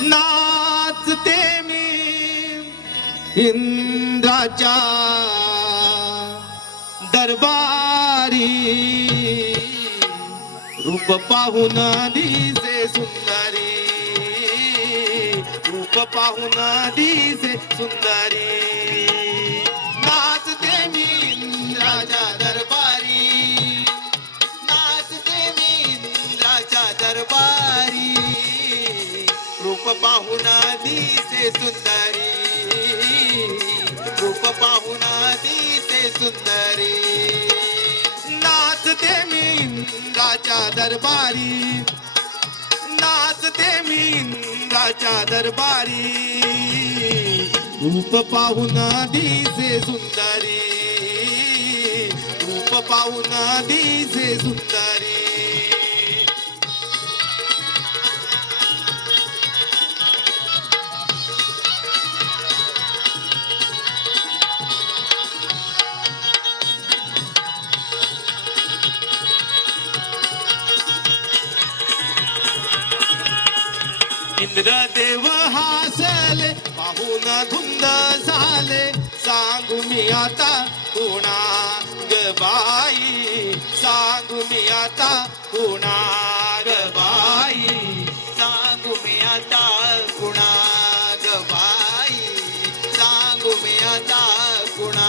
नाचते मी इंद्राच्या दरबारी. रूप पाहून दिसे सुंदरी. रूप पाहून दिसे सुंदरी. रूप पाहुना दिसे सुंदरी. रूप पाहून दिसे सुंदरी. नाचते मी इंद्राच्या दरबारी. नाचते मी इंद्राच्या दरबारी. रूप पाहून दिसे सुंदरी. रूप पाहुना दिसे सुंदरी. इंद्रदेव हासले पाहून धुंद झाले. सांगू मी आता कुणा गबाई सांगू मी आता कुणा गबाई सांगू मी आता कुणा ग बाई? सांगू मी आता कुणा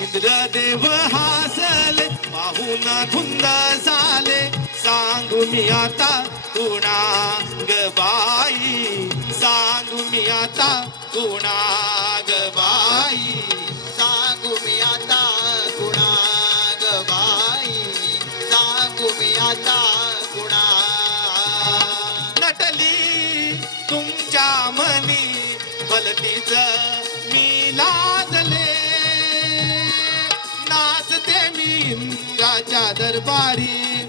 इंद्रदेव हासले पाहून धुंद झाले. सांगू मी आता गुणा ग बाई. सांगू मी आता गुणा ग बाई. सांगू मी आता गुणा ग बाई. सांगू मी आता गुणा. नटली तुमच्या मनी भलतीच मी लाजले. नाचते मी राजा दरबारी.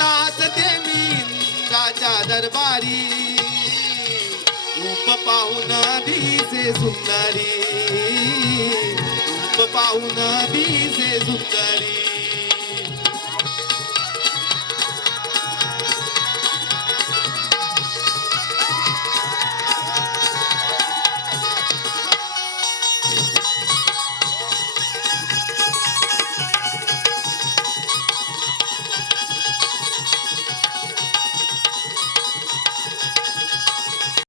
नाचते मी दरबारी रूप पाहून दिसे सुंदरी रूप पाहून दिसे सुंदरी.